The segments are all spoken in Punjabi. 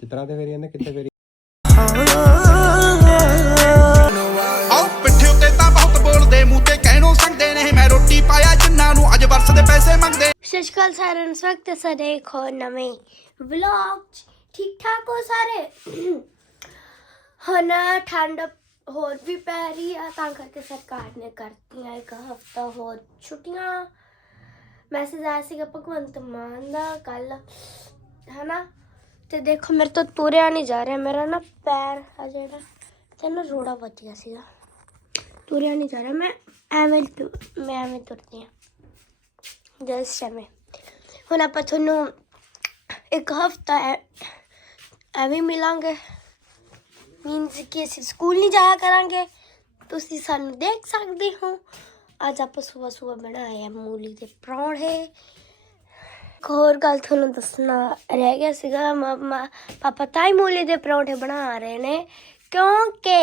ਫੇਰੀ ਜਾਂਦੇ ਕਿੱਥੇ ਫੇਰੀ ਆਓ ਪਿੱਠੇ ਉੱਤੇ ਤਾਂ ਬਹੁਤ ਬੋਲਦੇ ਮੂੰਹ ਤੇ ਕਹਿਣੋਂ ਸੰਗਦੇ ਨੇ ਮੈਂ ਰੋਟੀ ਪਾਇਆ ਜਿੰਨਾਂ ਨੂੰ ਅੱਜ ਵਰਸ ਦੇ ਪੈਸੇ ਮੰਗਦੇ ਸਤਿ ਸ਼੍ਰੀ ਅਕਾਲ ਸਾਰਿਆਂ ਨੂੰ ਸਵਾਗਤ ਹੈ ਸਾਡੇ ਇੱਕ ਹੋਰ ਨਵੇਂ ਵਲੌਗ 'ਚ ਠੀਕ ਠਾਕ ਹੋ ਸਾਰੇ ਹੁਣ ਠੰਡ ਹੋਰ ਵੀ ਪੈ ਰਹੀ ਆ ਤਾਂ ਕਰਕੇ ਸਰਕਾਰ ਨੇ ਕਰਤੀਆਂ ਇੱਕ ਹਫਤਾ ਹੋਰ ਛੁੱਟੀਆਂ ਮੈਸੇਜ ਆਇਆ ਸੀਗਾ ਭਗਵੰਤ ਮਾਨ ਦਾ ਕੱਲ ਹਨਾ ਤੇ ਦੇਖੋ ਮੇਰੇ ਤੋਂ ਤੁਰਿਆ ਨਹੀਂ ਜਾ ਰਿਹਾ, ਮੇਰਾ ਨਾ ਪੈਰ ਆ ਜਿਹੜਾ ਤੇ ਨਾ ਰੋੜਾ ਵੱਜ ਗਿਆ ਸੀਗਾ। ਤੁਰਿਆ ਨਹੀਂ ਜਾ ਰਿਹਾ, ਮੈਂ ਐਵੇਂ ਮੈਂ ਐਵੇਂ ਤੁਰਦੀ ਹਾਂ। ਜਸਟ ਐਵੇਂ। ਹੁਣ ਆਪਾਂ ਤੁਹਾਨੂੰ ਇੱਕ ਹਫਤਾ ਐਵੇਂ ਮਿਲਾਂਗੇ। ਮੀਨਸ ਕਿ ਅਸੀਂ ਸਕੂਲ ਨਹੀਂ ਜਾਇਆ ਕਰਾਂਗੇ। ਤੁਸੀਂ ਸਾਨੂੰ ਦੇਖ ਸਕਦੇ ਹੋ। ਅੱਜ ਆਪਾਂ ਸਵੇਰ ਸਵੇਰ ਬਣਾਏ ਆ ਮੂਲੀ ਦੇ ਪਰੌਂਠੇ। ਇੱਕ ਹੋਰ ਗੱਲ ਤੁਹਾਨੂੰ ਦੱਸਣਾ ਰਹਿ ਗਿਆ ਸੀਗਾ। ਮਮਾ ਪਾਪਾ ਤਾਂ ਹੀ ਮੂਲੀ ਦੇ ਪਰੌਂਠੇ ਬਣਾ ਰਹੇ ਨੇ, ਕਿਉਂਕਿ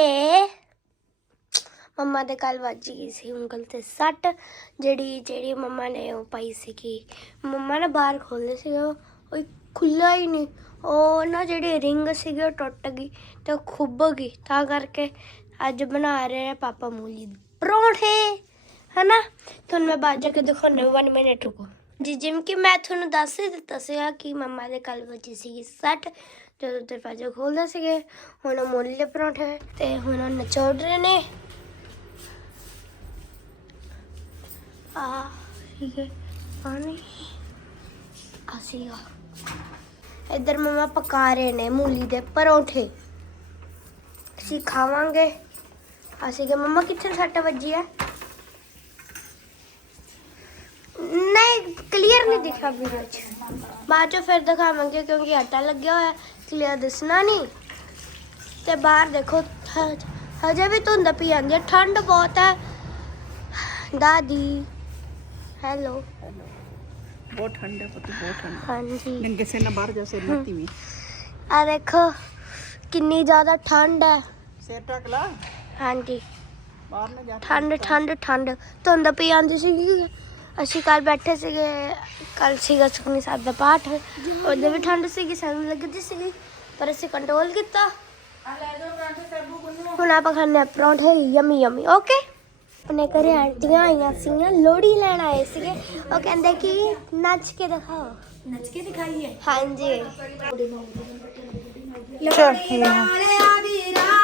ਮੰਮਾ ਦੇ ਕੱਲ ਵੱਜ ਗਈ ਸੀ ਉਂਗਲ ਤੇ ਸੱਟ, ਜਿਹੜੀ ਜਿਹੜੀ ਮੰਮਾ ਨੇ ਉਹ ਪਾਈ ਸੀਗੀ। ਮੰਮਾ ਨੇ ਬਾਹਰ ਖੋਲ੍ਹੇ ਸੀਗੇ, ਉਹ ਉਹ ਖੁੱਲਾ ਹੀ ਨਹੀਂ, ਉਹ ਨਾ ਜਿਹੜੀ ਰਿੰਗ ਸੀਗੀ ਉਹ ਟੁੱਟ ਗਈ ਤੇ ਉਹ ਖੁੱਭ ਗਈ। ਤਾਂ ਕਰਕੇ ਅੱਜ ਬਣਾ ਰਹੇ ਆ ਪਾਪਾ ਮੂਲੀ ਦੇ ਪਰੌਂਠੇ। ਹਨਾ? ਤੁਹਾਨੂੰ ਮੈਂ ਬਾਅਦ ਜਾ ਕੇ ਦਿਖਾਉਣਾ 1 ਮਿੰਟ ਰੁਕੋ। ਜੀ, ਜਿਵੇਂ ਕਿ ਮੈਂ ਤੁਹਾਨੂੰ ਦੱਸ ਹੀ ਦਿੱਤਾ ਸੀਗਾ ਕਿ ਮੰਮਾ ਦੇ ਕੱਲ ਵੱਜੀ ਸੀਗੀ ਸੱਟ, ਜਦੋਂ ਦਰਵਾਜ਼ਾ ਖੋਲਦੇ ਸੀਗੇ, ਹੁਣ ਉਹ ਮੂਲੀ ਦੇ ਪਰੌਂਠੇ ਤੇ ਹੁਣ ਉਹ ਨਚੋੜ ਰਹੇ ਨੇ। ਆ, ਠੀਕ ਹੈ, ਪਾਣੀ। ਆ ਸੀਗਾ। ਇੱਧਰ ਮੰਮਾ ਪਕਾ ਰਹੇ ਨੇ ਮੂਲੀ ਦੇ ਪਰੌਂਠੇ। ਅਸੀਂ ਖਾਵਾਂਗੇ। ਅਸੀਂ ਕਿ ਮੰਮਾ, ਕਿੱਥੇ ਸੱਟ ਵੱਜੀ ਹੈ ਨਹੀਂ ਕਲੀਅਰ ਨਹੀਂ ਦਿਖਾ ਵੀਡੀਓ 'ਚ ਬਾਅਦ 'ਚੋਂ ਫਿਰ ਦਿਖਾਵਾਂਗੇ ਕਿਉਂਕਿ ਆਟਾ ਲੱਗਿਆ ਹੋਇਆ ਕਲੀਅਰ ਦਿਸਣਾ ਨਹੀਂ। ਤੇ ਬਾਹਰ ਦੇਖੋ ਹ- ਹਜੇ ਵੀ ਧੁੰਦ ਪਈ ਜਾਂਦੀ ਹੈ ਠੰਡ ਬਹੁਤ ਹੈ। ਦਾਦੀ ਹੈਲੋ। ਬਹੁਤ ਠੰਡ ਹੈ ਪੁੱਤ ਬਹੁਤ ਠੰਡ। ਹਾਂਜੀ। ਨੰਗੇ ਸੇ ਨਾ ਬਾਹਰ ਜਾ ਸਿਰ ਮੱਤੀ ਵੀ। ਆ ਦੇਖੋ ਕਿੰਨੀ ਜ਼ਿਆਦਾ ਠੰਡ ਹੈ। ਸਿਰ ਟਕ ਲਾ। ਹਾਂਜੀ। ਬਾਹਰ ਨਾ ਜਾ। ਠੰਡ ਠੰਡ ਠੰਡ। ਧੁੰਦ ਪਈ ਜਾਂਦੀ ਸੀਗੀ ਅਸੀਂ ਕੱਲ ਬੈਠੇ ਸੀਗੇ ਕੱਲ ਸੀਗਾ ਸੁਖਮਨੀ ਸਾਹਿਬ ਦਾ ਪਾਠ। ਉਹਦੇ ਵੀ ਠੰਡ ਸੀਗੀ ਸਾਨੂੰ ਲੱਗਦੀ ਸੀਗੀ ਪਰ ਅਸੀਂ ਕੰਟਰੋਲ ਕੀਤਾ। ਹੁਣ ਆਪਾਂ ਖਾਣੇ ਆ ਪਰੌਂਠੇ ਯਮੀ ਯਮੀ ਓਕੇ ਆਪਣੇ ਘਰੇ ਆਂਟੀਆਂ ਆਈਆਂ ਸੀਗੀਆਂ ਲੋੜੀ ਲੈਣ ਆਏ ਸੀਗੇ। ਉਹ ਕਹਿੰਦੇ ਕਿ ਨੱਚ ਕੇ ਦਿਖਾਓ। ਨੱਚ ਕੇ ਦਿਖਾਈਏ? ਹਾਂਜੀ। ਲੋੜੀ ਵਾਲਿਆ ਵੀਰਾ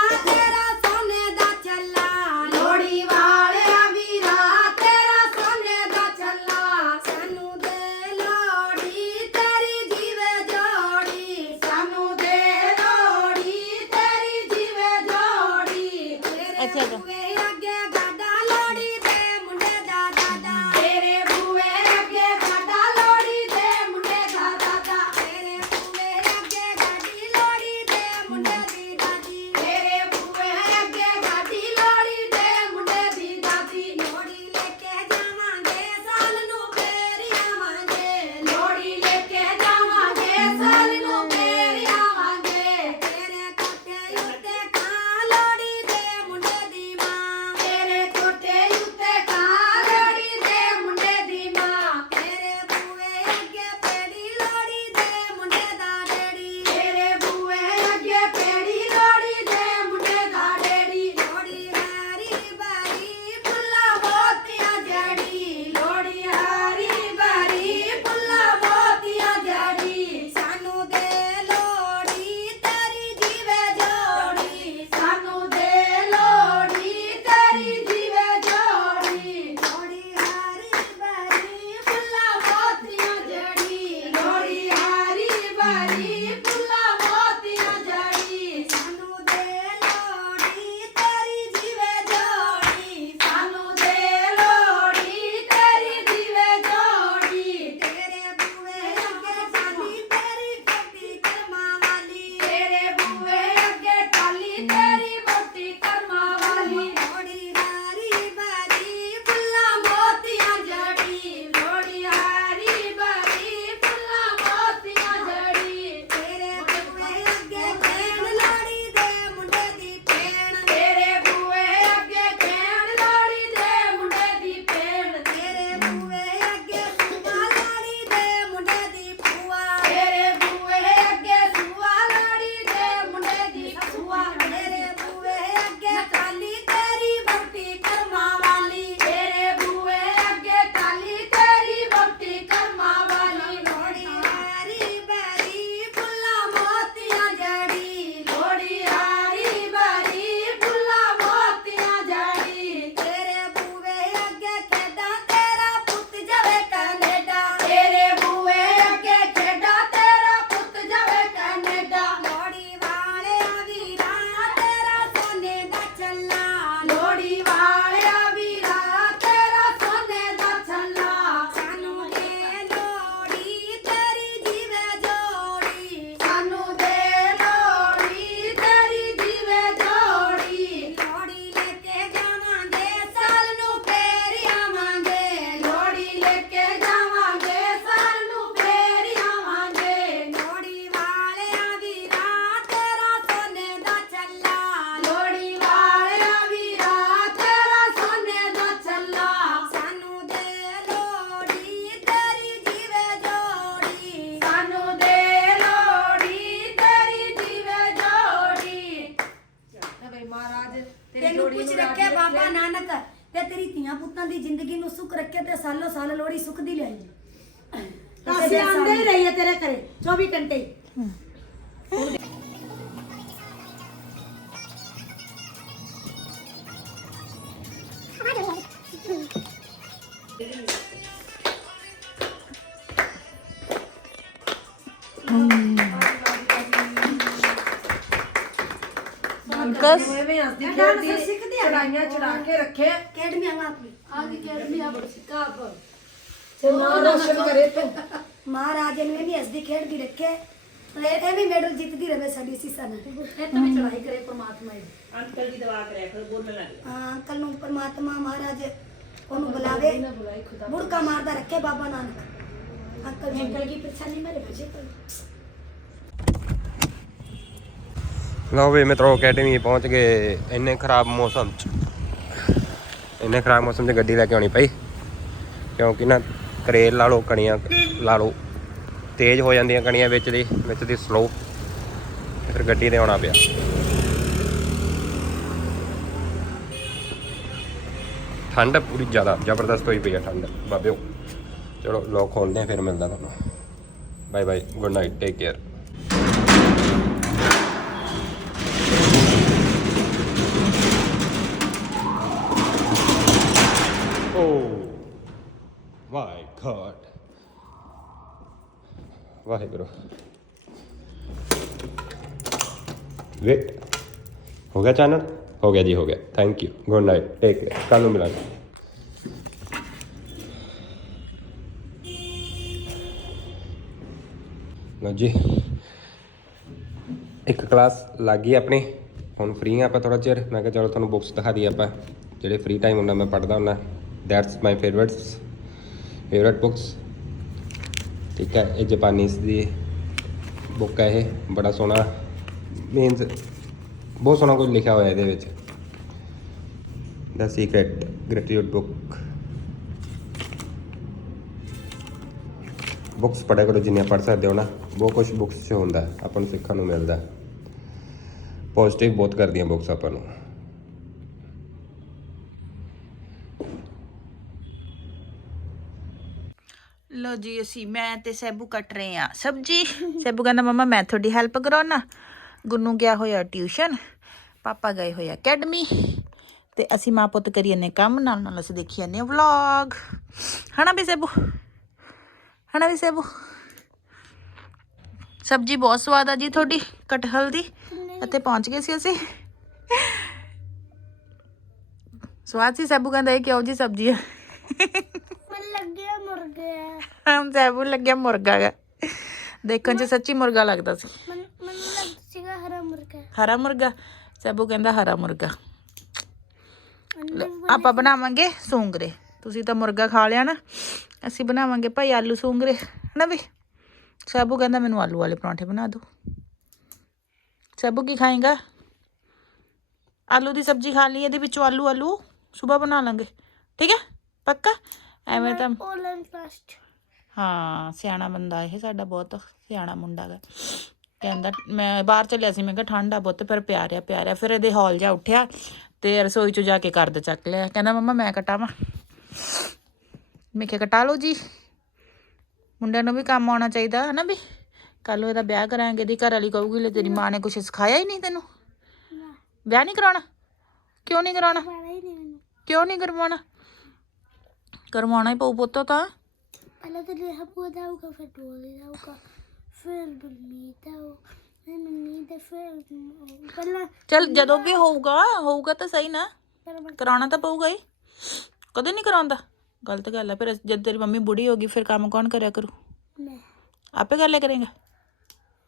ਕਸ ਐਵੇਂ ਹੱਸਦੀ ਖੇਡਦੀ ਸਿੱਖਦੀ ਚੜਾਈਆਂ ਚੜਾ ਕੇ ਰੱਖੇ। ਅਕੈਡਮੀ ਆਣਾ ਆਪਣੀ ਰੋਸ਼ਨ ਕਰੇ ਤੂੰ। ਮਹਾਰਾਜੇ ਨੂੰ ਇਹ ਵੀ ਹੱਸਦੀ ਖੇਡਦੀ ਰੱਖੇ। ਤੇ ਇਹ ਵੀ ਮੈਡਲ ਜਿੱਤਦੀ ਰਹੇ ਸਾਡੀ ਸੀਸਾ ਨਾਲ। ਇਹ ਤਾਂ ਵੀ ਚੜਾਈ ਕਰੇ ਪ੍ਰਮਾਤਮਾ ਦੀ। ਅੰਕਲ ਦੀ ਦਵਾ ਕਰਿਆ ਕਰ ਬੋਲਣ ਲੱਗ ਹਾਂ ਅੰਕਲ ਨੂੰ ਪ੍ਰਮਾਤਮਾ ਮਹਾਰਾਜ ਉਹਨੂੰ ਬੁਲਾਵੇ। ਬੁੜਕਾ ਮਾਰਦਾ ਰੱਖੇ ਬਾਬਾ ਨਾਨਕ। ਅੰਕਲ ਜੀ ਅੰਕਲ ਕੀ ਪਰੇਸ਼ਾਨੀ ਮੇਰੇ ਬੱਚੇ ਕੋਲ ਲਓ ਵੀ ਮਿੱਤਰੋ, ਅਕੈਡਮੀ ਪਹੁੰਚ ਗਏ ਇੰਨੇ ਖਰਾਬ ਮੌਸਮ 'ਚ। ਇੰਨੇ ਖਰਾਬ ਮੌਸਮ 'ਚ ਗੱਡੀ ਲੈ ਕੇ ਆਉਣੀ ਪਈ। ਕਿਉਂਕਿ ਨਾ ਕਰੇਲ ਲਾ ਲਓ, ਕਣੀਆਂ ਲਾ ਲਓ। ਤੇਜ਼ ਹੋ ਜਾਂਦੀਆਂ ਕਣੀਆਂ ਵਿੱਚ ਦੀ ਵਿੱਚ ਦੀ ਸਲੋ ਫਿਰ ਗੱਡੀ ਤੇ ਆਉਣਾ ਪਿਆ। ਠੰਡ ਪੂਰੀ ਜ਼ਿਆਦਾ, ਜ਼ਬਰਦਸਤ ਹੋਈ ਪਈ ਹੈ ਠੰਡ। ਬਾਬਿਓ, ਚਲੋ, ਲੋਕ ਖੋਲਦੇ ਆ, ਫਿਰ ਮਿਲਦਾ ਤੁਹਾਨੂੰ। Bye bye good night take care my God. Waheguru. Wait ਹੋ ਗਿਆ ਚਾਨਣ? ਹੋ ਗਿਆ ਜੀ, ਹੋ ਗਿਆ। Thank you good night take care ਕੱਲ ਨੂੰ ਮਿਲਾਂਗੇ। ਲਓ ਜੀ, ਇੱਕ ਕਲਾਸ ਲੱਗ ਗਈ ਆਪਣੀ। ਹੁਣ ਫ੍ਰੀ ਆ ਆਪਾਂ ਥੋੜਾ ਚਿਰ। ਮੈਂ ਕਿਹਾ ਚਲੋ ਤੁਹਾਨੂੰ ਬੁੱਕਸ ਦਿਖਾ ਦਈਏ ਆਪਾਂ। ਜਿਹੜੇ ਫ੍ਰੀ ਟਾਈਮ ਹੁੰਦਾ ਮੈਂ ਪੜ੍ਹਦਾ ਹੁੰਦਾ। That's my favourites favourite books ਠੀਕ ਹੈ, ਇਹ ਜਾਪਾਨੀਜ਼ ਦੀ ਬੁੱਕ ਹੈ ਇਹ, ਬੜਾ ਸੋਹਣਾ ਮੀਨਸ ਬਹੁਤ ਸੋਹਣਾ ਕੁਝ ਲਿਖਿਆ ਹੋਇਆ ਇਹਦੇ ਵਿੱਚ। The secret gratitude book books ਪੜ੍ਹਿਆ ਕਰੋ, ਜਿੰਨੀਆਂ ਪੜ੍ਹ ਸਕਦੇ ਹੋ ਨਾ, ਬਹੁਤ ਕੁਝ ਬੁੱਕਸ 'ਚ ਹੁੰਦਾ, ਆਪਾਂ ਨੂੰ ਸਿੱਖਣ ਨੂੰ ਮਿਲਦਾ। ਪੋਜ਼ਿਟਿਵ ਬਹੁਤ ਕਰਦੀਆਂ ਬੁੱਕਸ ਆਪਾਂ ਨੂੰ। ਲੋ ਜੀ ਅਸੀਂ ਮੈਂ ਤੇ ਸੈਬੂ ਕੱਟ ਰਹੇ ਆ ਸਬਜੀ? ਸੈਬੂ ਕਹਿੰਦਾ ਮਮਾ ਮੈਂ ਤੁਹਾਡੀ ਹੈਲਪ ਕਰਾਉਣਾ ਗੁੰਨੂ ਗਿਆ ਹੋਇਆ ਟਿਊਸ਼ਨ ਪਾਪਾ ਗਏ ਹੋਇਆ ਅਕੈਡਮੀ ਤੇ ਅਸੀਂ ਮਾਂ ਪੁੱਤ ਕਰੀ ਜਾਂਦੇ ਕੰਮ ਨਾਲ ਨਾਲ ਅਸੀਂ ਦੇਖੀ ਜਾਂਦੇ ਵਲੌਗ ਹਨਾ ਵੀ ਸੈਬੂ? ਹਨਾ ਵੀ ਸੈਬੂ? ਸਬਜੀ ਬਹੁਤ ਸਵਾਦ ਆ ਜੀ ਤੁਹਾਡੀ ਕਟਹਲ ਦੀ ਇੱਥੇ ਪਹੁੰਚ ਗਏ ਸੀ ਅਸੀਂ। ਸਵਾਦ ਸੀ ਸੈਬੂ ਕਹਿੰਦਾ ਇਹ ਕਿਉਂ ਜੀ ਸਬਜੀ ਆ? ਮੈਨੂੰ ਲੱਗਿਆ ਮੁਰਗੇ ਹਮ ਸੈਬੂ ਲੱਗਿਆ ਮੁਰਗਾ ਗਾ। ਦੇਖਣ 'ਚ ਸੱਚੀ ਮੁਰਗਾ ਲੱਗਦਾ ਸੀ। ਮੈਨੂੰ ਮੈਨੂੰ ਲੱਗਦਾ ਸੀਗਾ ਹਰਾ ਮੁਰਗਾ। ਹਰਾ ਮੁਰਗਾ? ਕਹਿੰਦਾ ਹਰਾ ਮੁਰਗਾ। ਆਪਾਂ ਬਣਾਵਾਂਗੇ ਸੂੰਗਰੇ। ਤੁਸੀਂ ਤਾਂ ਮੁਰਗਾ ਖਾ ਲਿਆ ਨਾ ਅਸੀਂ ਬਣਾਵਾਂਗੇ ਭਾਈ ਆਲੂ ਸੂੰਗਰੇ ਹਨਾ ਵੀ? ਸੈਬੂ ਕਹਿੰਦਾ ਮੈਨੂੰ ਆਲੂ ਵਾਲੇ ਪਰੌਂਠੇ ਬਣਾ ਦਿਓ। ਸੈਬੂ ਕੀ ਖਾਏਗਾ? ਆਲੂ ਦੀ ਸਬਜ਼ੀ ਖਾ ਲਈ ਇਹਦੇ ਵਿੱਚੋਂ ਆਲੂ ਆਲੂ ਸਵੇਰ ਬਣਾ ਲਾਂਗੇ। ਠੀਕ ਹੈ? ਪੱਕਾ? ਐਵੇਂ ਤਾਂ ਪੋਲਨ ਫਸਟ ਹਾਂ ਸਿਆਣਾ ਬੰਦਾ ਇਹ ਸਾਡਾ ਬਹੁਤ ਸਿਆਣਾ ਮੁੰਡਾ ਗਾ। ਕਹਿੰਦਾ ਮੈਂ ਬਾਹਰ ਚੱਲਿਆ ਸੀ ਮੈਂ ਕਿਹਾ ਠੰਡ ਆ ਬਹੁਤ ਪਰ ਪਿਆਰਿਆ ਪਿਆਰਿਆ। ਫਿਰ ਇਹਦੇ ਹੌਲ ਜਾ ਉੱਠਿਆ ਤੇ ਰਸੋਈ ਚੋਂ ਜਾ ਕੇ ਕਰਦ ਚੱਕ ਲਿਆ। ਕਹਿੰਦਾ ਮੰਮਾ ਮੈਂ ਕਟਾਵਾਂ। ਮੈਂ ਕਿਹਾ ਕਟਾ ਲਓ ਜੀ। ਮੁੰਡਿਆਂ ਨੂੰ ਵੀ ਕੰਮ ਆਉਣਾ ਚਾਹੀਦਾ ਹੈ ਨਾ ਵੀ? ਕੱਲ ਨੂੰ ਇਹਦਾ ਵਿਆਹ ਕਰਾਂਗੇ ਇਹਦੀ ਘਰ ਵਾਲੀ ਕਹੂਗੀ ਲੈ ਤੇਰੀ ਮਾਂ ਨੇ ਕੁਛ ਸਿਖਾਇਆ ਹੀ ਨਹੀਂ ਤੈਨੂੰ? ਵਿਆਹ ਨਹੀਂ ਕਰਾਉਣਾ? ਕਿਉਂ ਨਹੀਂ ਕਰਾਉਣਾ? ਹੀ ਕਿਉਂ ਨਹੀਂ ਕਰਵਾਉਣਾ? ਕਰਵਾਉਣਾ ਹੀ ਪਊ ਪੁੱਤੋ ਤਾਂ। ਪਹਿਲਾਂ ਤਾਂ ਰਿਹਾ ਪੂਦਾ ਹੋਊਗਾ ਫਿਰ ਡੋਲੇ ਜਾਊਗਾ ਫਿਰ ਗੁਰਮੀਤ ਆਊ ਫਿਰ ਮਨੀਤ ਫਿਰ ਅਮ, ਪਹਿਲਾਂ ਚਲ ਜਦੋਂ ਵੀ ਹੋਊਗਾ ਹੋਊਗਾ ਤਾਂ ਸਹੀ ਨਾ। ਪਰ ਮੈਂ ਕਰਾਉਣਾ ਤਾਂ ਪਊਗਾ ਹੀ। ਕਦੇ ਨਹੀਂ ਕਰਾਉਂਦਾ। ਗਲਤ ਗੱਲ ਹੈ ਫਿਰ ਜਦ ਤੇਰੀ ਮੰਮੀ ਬੁੜੀ ਹੋ ਗਈ ਫਿਰ ਕੰਮ ਕੌਣ ਕਰਿਆ ਕਰੂ? ਮੈਂ। ਆਪੇ ਕਰ ਲਿਆ ਕਰੇਗਾ।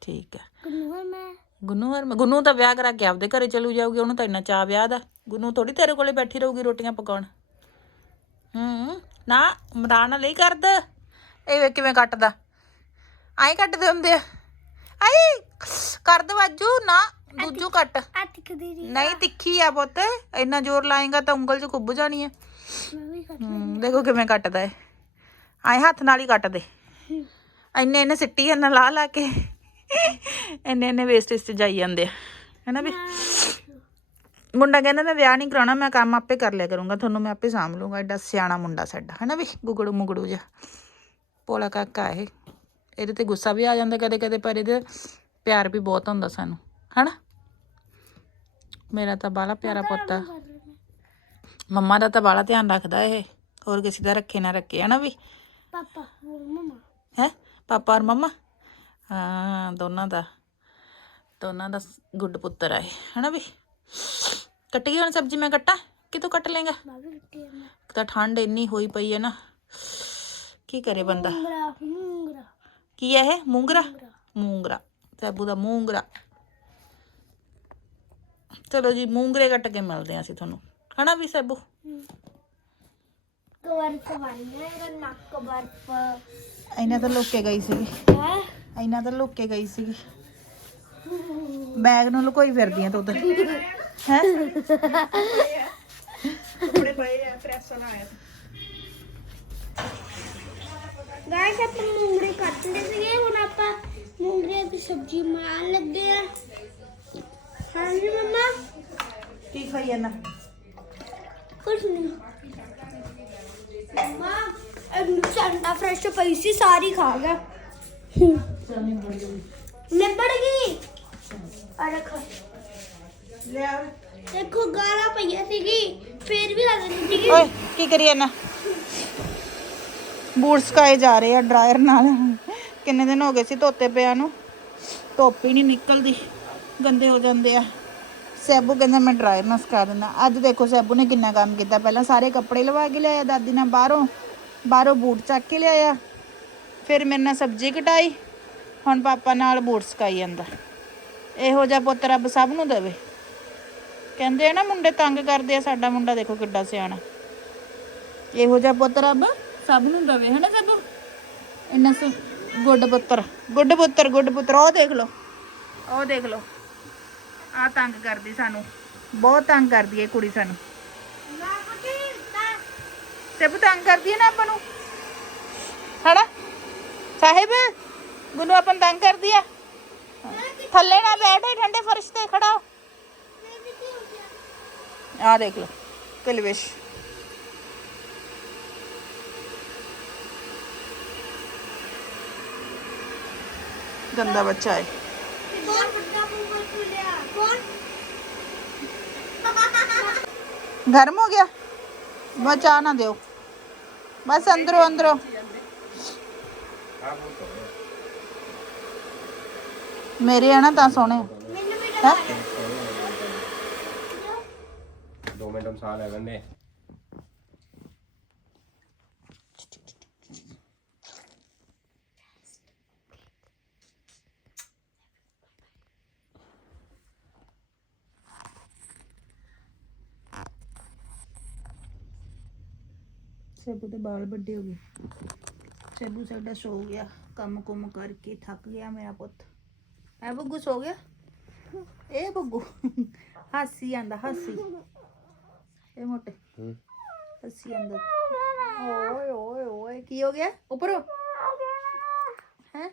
ਠੀਕ ਹੈ ਗੁੰਨੂਆ ਮੈਂ। ਗੁੰਨੂ ਹਰ ਗੁੰਨੂ ਤਾਂ ਵਿਆਹ ਕਰਾ ਕੇ ਆਪਦੇ ਘਰੇ ਚਲੂ ਜਾਊਗੀ ਉਹਨੂੰ ਤਾਂ ਇੰਨਾ ਚਾਹ ਵਿਆਹ ਦਾ। ਗੁੰਨੂ ਥੋੜੀ ਤੇਰੇ ਕੋਲੇ ਬੈਠੀ ਰਹੂਗੀ ਰੋਟੀਆਂ ਪਕਾਉਣ। ਹੂੰ ਨਾ ਮਰਾਣਾ ਲਈ ਕਰਦਾ। ਇਹ ਵੇਖ ਕਿਵੇਂ ਕੱਟਦਾ। ਆਈ ਕੱਟਦੇ ਹੁੰਦੇ ਆ। ਆਈ ਕਰ ਦੇ ਵਾਜੂ ਨਾ ਦੂਜੂ ਕੱਟ। ਆ ਤਿੱਖਦੀ ਨਹੀਂ ਨਹੀਂ ਤਿੱਖੀ ਆ ਪੁੱਤ। ਇੰਨਾ ਜ਼ੋਰ ਲਾਏਗਾ ਤਾਂ ਉਂਗਲ 'ਚ ਖੁੱਭ ਜਾਣੀ ਹੈ ਮੈਂ ਵੀ ਹੂੰ ਦੇਖੋ ਕਿਵੇਂ ਕੱਟਦਾ ਹੈ ਆਏ ਹੱਥ ਨਾਲ ਹੀ ਕੱਟ ਦੇ। ਇੰਨੇ ਇੰਨੇ ਸਿੱਟੀ ਜਾਂਦਾ ਲਾ ਲਾ ਕੇ। ਇੰਨੇ ਇੰਨੇ ਵੇਸਟੇਜ ਤੇ ਜਾਈ ਜਾਂਦੇ ਆ। ਹੈਨਾ ਵੀ? ਮੁੰਡਾ ਕਹਿੰਦਾ ਮੈਂ ਵਿਆਹ ਨਹੀਂ ਕਰਾਉਣਾ ਮੈਂ ਕੰਮ ਆਪੇ ਕਰ ਲਿਆ ਕਰੂੰਗਾ ਤੁਹਾਨੂੰ ਮੈਂ ਆਪੇ ਸਾਂਭ ਲੂੰਗਾ ਐਡਾ ਸਿਆਣਾ ਮੁੰਡਾ ਸਾਡਾ ਹਨਾ ਵੀ ਗੁਗੜੂ ਮੁਗੜੂ ਜਿਹਾ। ਪੋਲਾ ਕਾਕਾ ਇਹ। ਇਹਦੇ ਤੇ ਗੁੱਸਾ ਵੀ ਆ ਜਾਂਦਾ ਕਦੇ ਕਦੇ ਪਰ ਇਹਦੇ ਪਿਆਰ ਵੀ ਬਹੁਤ ਹੁੰਦਾ ਸਾਨੂੰ ਹਨਾ? ਮੇਰਾ ਤਾਂ ਬਾਲਾ ਪਿਆਰਾ ਪੁੱਤ ਆ। ਮੰਮਾ ਦਾ ਤਾਂ ਬਾਲਾ ਧਿਆਨ ਰੱਖਦਾ ਇਹ। ਹੋਰ ਕਿਸੇ ਦਾ ਰੱਖੇ ਨਾ ਰੱਖੇ ਹਨਾ ਵੀ? ਪਾਪਾ ਹੋਰ ਮਮਾ? ਹੈ? ਪਾਪਾ ਔਰ ਮੰਮਾ? ਹਾਂ ਦੋਨਾਂ ਦਾ ਦੋਨਾਂ ਦਾ ਗੁੱਡ ਪੁੱਤਰ ਆ ਇਹ ਹਨਾ ਵੀ? ਕੱਟ ਗਈ ਹੁਣ ਸਬਜ਼ੀ ਮੈਂ ਕੱਟਾਂ? ਕਿਤੋਂ ਕੱਟ ਲੇਗਾ ਆ। ਤਾਂ ਠੰਡ ਇੰਨੀ ਹੋਈ ਪਈ ਹੈ ਨਾ। ਕੀ ਕਰੇ ਬੰਦਾ? ਕੀ ਹੈ ਇਹ? ਮੂੰਗਰਾ? ਮੂੰਗਰਾ। ਸੈਬੂ ਦਾ ਮੂੰਗਰਾ। ਚਲੋ ਜੀ ਮੂੰਗਰੇ ਕੱਟ ਕੇ ਮਿਲਦੇ ਹਾਂ ਅਸੀਂ ਤੁਹਾਨੂੰ। ਹਨਾ ਵੀ ਸੈਬੂ? ਨੱਕ ਬਰਫ। ਇਹਨਾਂ ਤਾਂ ਲੁੱਕ ਕੇ ਗਈ ਸੀਗੀ। ਹੈ? ਇਹਨਾਂ ਤਾਂ ਲੁੱਕ ਕੇ ਗਈ ਸੀਗੀ। ਬੈਗ ਨੂੰ ਲੁਕੋਈ ਫਿਰਦੀ ਆ ਤੂੰ ਤਾਂ ਹੈ? ਕੱਪੜੇ ਪਏ ਆ ਪ੍ਰੈਸ ਵਾਲਾ ਆਇਆ ਗਾਇਸ ਆਪਾਂ ਮੂੰਗਰੇ ਕੱਟਦੇ ਸੀਗੇ ਹੁਣ ਆਪਾਂ ਮੂੰਗਰੇ ਦੀ ਸਬਜ਼ੀ ਮਾਰਨ ਲੱਗੇ ਆ। ਹਾਂਜੀ ਮਮਾ? ਕੀ ਖਾਈ ਜਾਂਦਾ ਕੁਛ ਨਹੀਂ ਮਮਾ ਇਹ ਸੰਡਾ ਫਰੈਸ਼ ਪਈ ਸੀ ਸਾਰੀ ਖਾ ਗਿਆ। ਨਿਬੜ ਗਈ? ਆ ਰੱਖੋ। ਲਿਆ ਦੇਖੋ ਗਾਲਾਂ ਪਈਆਂ ਸੀਗੀ ਫੇਰ ਵੀ ਲੱਗ ਰਹੀ ਸੀਗੀ। ਓਏ ਕੀ ਕਰੀ ਜਾਂਦਾ ਬੂਟ ਸਕਾਏ ਜਾ ਰਹੇ ਆ ਡਰਾਇਰ ਨਾਲ। ਕਿੰਨੇ ਦਿਨ ਹੋ ਗਏ ਸੀ ਧੋਤੇ ਪਿਆ ਨੂੰ? ਧੁੱਪ ਹੀ ਨਹੀਂ ਨਿਕਲਦੀ। ਗੰਦੇ ਹੋ ਜਾਂਦੇ ਆ। ਸੈਬੂ ਕਹਿੰਦਾ ਮੈਂ ਡਰਾਇਰ ਨਾਲ ਸੁਕਾ ਦਿੰਦਾ। ਅੱਜ ਦੇਖੋ ਸੈਬੂ ਨੇ ਕਿੰਨਾ ਕੰਮ ਕੀਤਾ। ਪਹਿਲਾਂ ਸਾਰੇ ਕੱਪੜੇ ਲਵਾ ਕੇ ਲਿਆਇਆ ਦਾਦੀ ਨਾਲ ਬਾਹਰੋਂ। ਬਾਹਰੋਂ ਬੂਟ ਚੱਕ ਕੇ ਲਿਆਇਆ। ਫਿਰ ਮੇਰੇ ਨਾਲ ਸਬਜ਼ੀ ਕਟਾਈ। ਹੁਣ ਪਾਪਾ ਨਾਲ ਬੂਟ ਸਕਾਈ ਜਾਂਦਾ। ਇਹੋ ਜਿਹਾ ਪੁੱਤ ਰੱਬ ਸਭ ਨੂੰ ਦੇਵੇ। ਕਹਿੰਦੇ ਆ ਨਾ ਮੁੰਡੇ ਤੰਗ ਕਰਦੇ ਆ ਸਾਡਾ ਮੁੰਡਾ ਦੇਖੋ ਕਿੱਡਾ ਸਿਆਣਾ। ਇਹੋ ਜਿਹਾ ਪੁੱਤ ਰੱਬ ਸਭ ਨੂੰ ਦਵੇ ਹਨਾ ਸਭ ਇੰਨਾ ਸੁ ਗੁੱਡ ਪੁੱਤਰ। ਗੁੱਡ ਪੁੱਤਰ ਗੁੱਡ ਪੁੱਤਰ ਉਹ ਦੇਖ ਲਓ। ਉਹ ਦੇਖ ਲਓ। ਆ ਤੰਗ ਕਰਦੀ ਸਾਨੂੰ। ਬਹੁਤ ਤੰਗ ਕਰਦੀ ਹੈ ਇਹ ਕੁੜੀ ਸਾਨੂੰ। ਸਭ ਤੰਗ ਕਰਦੀ ਹੈ ਨਾ ਆਪਾਂ ਨੂੰ। ਹਨਾ? ਸਾਹਿਬ ਗੁੱਲੂ ਆਪਾਂ ਤੰਗ ਕਰਦੀ ਆ। ਥੱਲੇ ਨਾ ਬੈਠੇ ਠੰਡੇ ਫਰਸ਼ ਤੇ ਖੜਾ ਹੋ। ਆ ਦੇਖ ਲਓ ਕਲਵੇਸ਼ ਗੰਦਾ ਬੱਚਾ ਹੈ ਕੌਣ ਵੱਡਾ ਮੂੰਗਲ ਖੁੱਲਿਆ ਕੌਣ ਗਰਮ ਹੋ ਗਿਆ ਬਚਾ ਨਾ ਦਿਓ ਬਸ ਅੰਦਰੋਂ ਅੰਦਰੋਂ ਮੇਰੇ ਆ ਨਾ ਤਾਂ ਸੋਹਣੇ ਮੈਨੂੰ ਵੀ ਹੈ 2 ਮਿੰਟ ਸਾਹ ਲੈ ਲੈਂਦੇ ਸੇਬੂ ਦੇ ਬਾਲ ਵੱਡੇ ਹੋ ਗਏ ਸੇਬੂ ਸਾਡਾ ਸੋ ਗਿਆ। ਕੰਮ ਕੁਮ ਕਰਕੇ ਥੱਕ ਗਿਆ ਮੇਰਾ ਪੁੱਤ। ਐ ਬੱਗੂ ਸੋ ਗਿਆ? ਇਹ ਬੱਗੂ। ਹਾਸੀ ਆਂਦਾ ਹਾਸੀ। ਇਹ ਮੋਟੇ। ਹਾਸੀ ਆਂਦਾ ਓਏ ਓਏ ਓਏ ਕੀ ਹੋ ਗਿਆ? ਉੱਪਰੋਂ ਹੈ।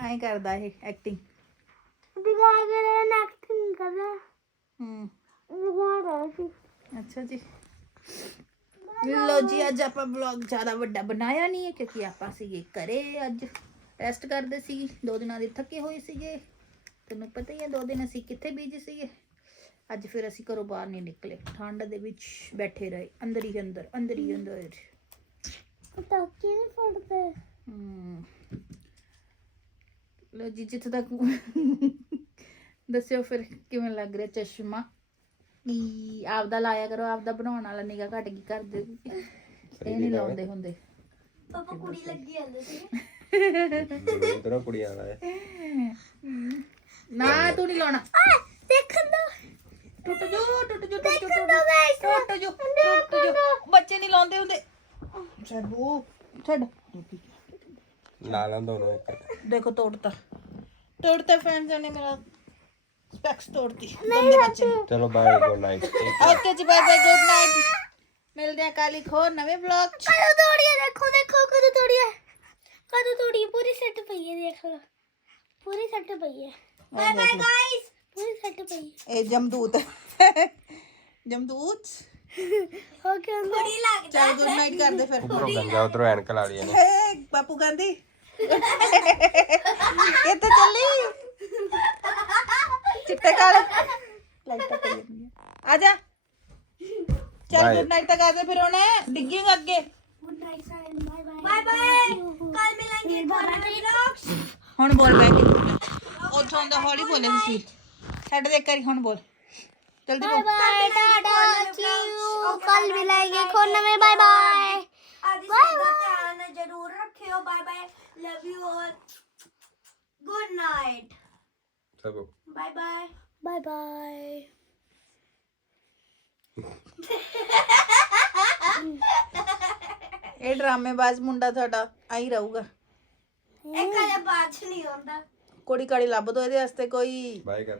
ਐਂ ਕਰਦਾ ਇਹ ਐਕਟਿੰਗ ਦਿਖਾ ਕੇ ਨੈਕਟਿੰਗ ਕਰ ਰਿਹਾ ਹੂੰ। ਦਿਖਾ ਰਿਹਾ ਸੀ ਅੱਛਾ ਜੀ। ਲੋ ਜੀ ਅੱਜ ਆਪਾਂ ਵਲੌਗ ਜ਼ਿਆਦਾ ਵੱਡਾ ਬਣਾਇਆ ਨਹੀਂ ਹੈ ਕਿਉਂਕਿ ਆਪਾਂ ਸੀਗੇ ਘਰੇ ਅੱਜ। ਰੈਸਟ ਕਰਦੇ ਸੀ ਦੋ ਦਿਨਾਂ ਦੇ ਥੱਕੇ ਹੋਏ ਸੀਗੇ। ਤੈਨੂੰ ਪਤਾ ਹੀ ਹੈ ਦੋ ਦਿਨ ਅਸੀਂ ਕਿੱਥੇ ਬੀਜੀ ਸੀਗੇ। ਅੱਜ ਫਿਰ ਅਸੀਂ ਘਰੋਂ ਬਾਹਰ ਨਹੀਂ ਨਿਕਲੇ। ਠੰਡ ਦੇ ਵਿੱਚ ਬੈਠੇ ਰਹੇ। ਅੰਦਰ ਹੀ ਅੰਦਰ ਅੰਦਰ ਹੀ ਅੰਦਰ। ਤਾਂ ਕਿਵੇਂ ਫੜਦੇ। ਹਮ। ਲੋ ਜੀ ਜਿੱਥੇ ਤੱਕ ਦੱਸਿਓ ਫਿਰ ਕਿਵੇਂ ਲੱਗ ਰਿਹਾ ਚਸ਼ਮਾ? ਈ ਆਪਦਾ ਲਾਇਆ ਕਰੋ ਆਪਦਾ ਬਣਾਉਣ ਵਾਲਾ ਨਿਗਾ ਘਟ ਕੀ ਕਰਦੇ ਇਹ ਨਹੀਂ ਲਾਉਂਦੇ ਹੁੰਦੇ। ਪਾਪਾ ਕੁੜੀ ਲੱਗੀ ਜਾਂਦੇ ਸੀ। ਤੇਰਾ ਕੁੜੀ ਆਣਾ ਹੈ? ਨਾ ਤੂੰ ਨਹੀਂ ਲਾਉਣਾ। ਦਾ ਟੁੱਟ ਜੋ ਟੁੱਟ ਜੋ ਟੁੱਟ ਜੋ ਟੁੱਟ ਜੋ ਟੁੱਟ ਜੋ ਬੱਚੇ ਨਹੀਂ ਲਾਉਂਦੇ ਹੁੰਦੇ। ਛੱਡੋ ਛੱਡ। ਲਾ ਲਾਂ ਦੋਨੋਂ ਇੱਕ ਦੇਖੋ ਤੋੜਤਾ। ਤੋੜਤਾ ਫਰੈਂਡਸ ਨੇ ਮੇਰਾ ਸਪੈਕਸ ਤੋੜਤੀ। ਗੰਦੇ ਬੱਚੇ ਨੇ। ਚਲੋ bye good night okay ji bye bye good night ਮਿਲਦੇ ਆ ਕੱਲ ਹੋਰ ਨਵੇਂ ਵਲੌਗ ਚ। ਕਦੋਂ ਤੋੜੀ ਹੈ ਦੇਖੋ ਦੇਖੋ ਕਦੋਂ ਤੋੜੀ ਹੈ ਕਦੋਂ ਤੋੜੀ ਹੈ ਪੂਰੀ ਸੈੱਟ ਪਈ ਹੈ ਦੇਖ ਲਓ। ਪੂਰੀ ਸੈੱਟ ਪਈ ਹੈ। ਬਾਏ ਬਾਏ ਗਾਇਸ ਸੱਟ ਪਈ ਇਹ ਜਮਦੂਤ ਜਮਦੂਤ ਹੋ ਕੇ ਅੰਦਰ ਕੁੜੀ ਲੱਗ ਚੱਲ ਗੁੱਡ ਨਾਈਟ ਕਰਦੇ ਫਿਰ ਉਧਰੋਂ ਗੰਗਾ ਉਧਰੋਂ ਐਨਕ ਲਾ ਲਈ ਇਹਨੇ ਏ ਬਾਪੂ ਗਾਂਧੀ ਕਿੱਥੇ ਚੱਲੀ ਚਿੱਟੇ ਕਾਲੇ ਲਾਈਟਾਂ ਪਈ ਜਾਂਦੀਆਂ ਆ ਜਾ ਚੱਲ Bye. ਗੁੱਡ ਨਾਈਟ ਤੱਕ ਆ ਜਾ ਫਿਰ ਹੁਣ ਡਿੱਗੇਗਾ ਅੱਗੇ ਗੁੱਡ ਨਾਈਟ ਸਾਇਨ ਬਾਏ ਬਾਏ ਬਾਏ ਕੱਲ ਮਿਲਾਂਗੇ ਤੁਹਾਡੇ ਵਲੌਗਸ ਹੁਣ ਬੋਲ ਬੈ ਕੇ। ਉੱਥੋਂ ਦਾ ਹੌਲੀ ਬੋਲੇ ਤੁਸੀਂ। ਛੱਡ ਦੇ ਕਰੀ ਹੁਣ ਬੋਲ ਜਲਦੀ बाय ਬੋਲ बाय टाटा चीयू कल मिलेंगे खोलने में बाय बाय बाय ध्यान जरूर रखियो bye bye love you all good night ਸਭ बाय बाय बाय बाय ਇਹ ਡਰਾਮੇਬਾਜ਼ ਮੁੰਡਾ ਤੁਹਾਡਾ ਆਈ ਰਹੂਗਾ एक कल बात नहीं होता ਕੁੜੀ ਕਾੜੀ ਲੱਭ ਦੋ ਇਹਦੇ ਵਾਸਤੇ ਕੋਈ ਬਾਏ ਕਰ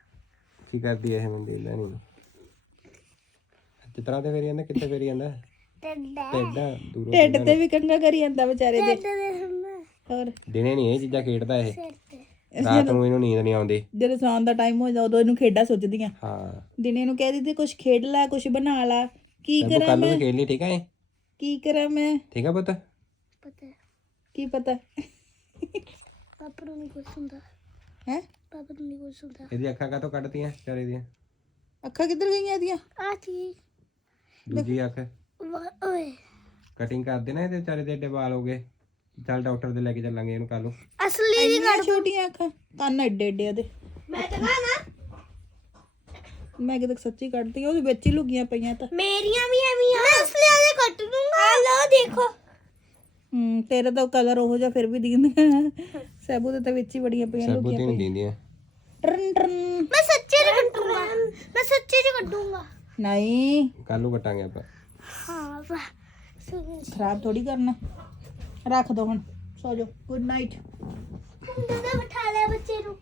ਤਰੱਕੀ ਕਰਦੀ ਇਹ ਮੈਨੂੰ ਦਿੰਦਾ ਨਹੀਂ ਕਿਤਰਾ ਤੇ ਫੇਰੀ ਜਾਂਦਾ ਕਿੱਥੇ ਫੇਰੀ ਜਾਂਦਾ? ਟੱਡਾ। ਟੱਡਾ ਤੇ ਵੀ ਕੰਗਾ ਕਰੀ ਜਾਂਦਾ ਵਿਚਾਰੇ ਦੇ। ਹੋਰ। ਦਿਨੇ ਨਹੀਂ ਇਹ ਚੀਜ਼ਾਂ ਖੇਡਦਾ ਇਹ। ਰਾਤ ਨੂੰ ਇਹਨੂੰ ਨੀਂਦ ਨਹੀਂ ਆਉਂਦੀ। ਜਦੋਂ ਸੌਣ ਦਾ ਟਾਈਮ ਹੋ ਜਾਂਦਾ ਉਦੋਂ ਇਹਨੂੰ ਖੇਡਾਂ ਸੁੱਜਦੀਆਂ ਹਾਂ। ਦਿਨੇ ਨੂੰ ਕਹਿ ਦਿੱਤੇ ਕੁਝ ਖੇਡ ਲੈ ਕੁਝ ਬਣਾ ਲੈ। ਕੀ ਤੈਨੂੰ ਕਰਾਂ ਕੱਲ ਨੂੰ ਖੇਡ ਲਈ ਠੀਕ ਹੈ ਕੀ ਕਰਾਂ ਮੈਂ? ਠੀਕ ਹੈ ਪੁੱਤ? ਪਤਾ। ਕੀ ਪਤਾ? ਪਾਪਾ ਨੂੰ ਕੁਛ ਹੁੰਦਾ। ਹੈ? ਇਹਦੀ ਅੱਖਾਂ ਕਾਹਤੋਂ ਕੱਢਤੀਆਂ ਚਾਰੇ ਦੀਆਂ? ਅੱਖਾਂ ਕਿੱਧਰ ਗਈਆਂ ਇਹਦੀਆਂ? ਆ ਕੀ ਦੂਜੀ ਅੱਖ। ਓਏ। ਕਟਿੰਗ ਕਰ ਦੇਣਾ ਇਹਦੇ ਚਾਰੇ ਦੇ ਏਡੇ ਵਾਲ ਹੋ ਗਏ। ਚੱਲ ਡਾਕਟਰ ਦੇ ਲੈ ਕੇ ਚੱਲਾਂਗੇ ਇਹਨੂੰ ਕੱਲ ਨੂੰ। ਅਸਲੀ ਦੀ ਇੰਨੀਆਂ ਛੋਟੀਆਂ ਅੱਖਾਂ। ਕੰਨ ਐਡੇ ਐਡੇ ਉਹਦੇ। ਮੈਂ ਕਹਾਂ ਨਾ ਮੈਂ ਕਿਤੇ ਸੱਚੀ ਕੱਢਤੀ ਉਹਦੇ ਵਿੱਚ ਹੀ ਲੁਕੀਆਂ ਪਈਆਂ ਤਾਂ। ਮੇਰੀਆਂ ਵੀ ਐਵੇਂ ਆ। ਮੈਂ ਅਸਲੀ ਵਾਲੇ ਕੱਟ ਦੂੰਗਾ। ਆ ਲਓ ਦੇਖੋ। ਹੂੰ ਤੇਰੇ ਤਾਂ ਕਲਰ ਉਹੋ ਜਿਹਾ ਫਿਰ ਵੀ ਦਿਖਦਾ ਸੈਬੂ ਦੇ ਤਾਂ ਵਿੱਚ ਹੀ ਬੜੀਆਂ ਪਈਆਂ ਸੈਬੂ ਤੇ ਨਹੀਂ ਦਿੰਦੀਆਂ। Turn turn. ਮੈਂ ਸੱਚੀ ਚ ਕੱਟੂੰਗਾ ਮੈਂ ਸੱਚੀ ਚ ਕੱਟੂੰਗਾ ਨਹੀਂ। ਕੱਲ ਨੂੰ ਕਟਾਂਗੇ ਆਪਾਂ। ਹਾਂ ਖਰਾਬ ਥੋੜੀ ਕਰਨਾ। ਰੱਖ ਦੋ ਹੁਣ। ਸੋ ਜਾਓ। ਗੁੱਡ ਨਾਈਟ ਅੰਦਰ ਬਿਠਾ ਲੈ ਬੱਚੇ ਨੂੰ।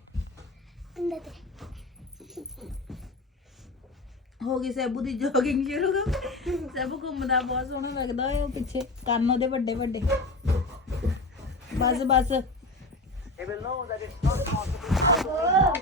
ਹੋ ਗਈ ਸੈਬੂ ਦੀ ਜੋਗਿੰਗ ਸ਼ੁਰੂ। ਸੈਬੂ ਘੁੰਮਦਾ ਬਹੁਤ ਸੋਹਣਾ ਲੱਗਦਾ ਹੋਇਆ ਪਿੱਛੇ। ਕੰਨ ਉਹਦੇ ਵੱਡੇ ਵੱਡੇ ਬਸ ਬਸ। they will know that it's not possible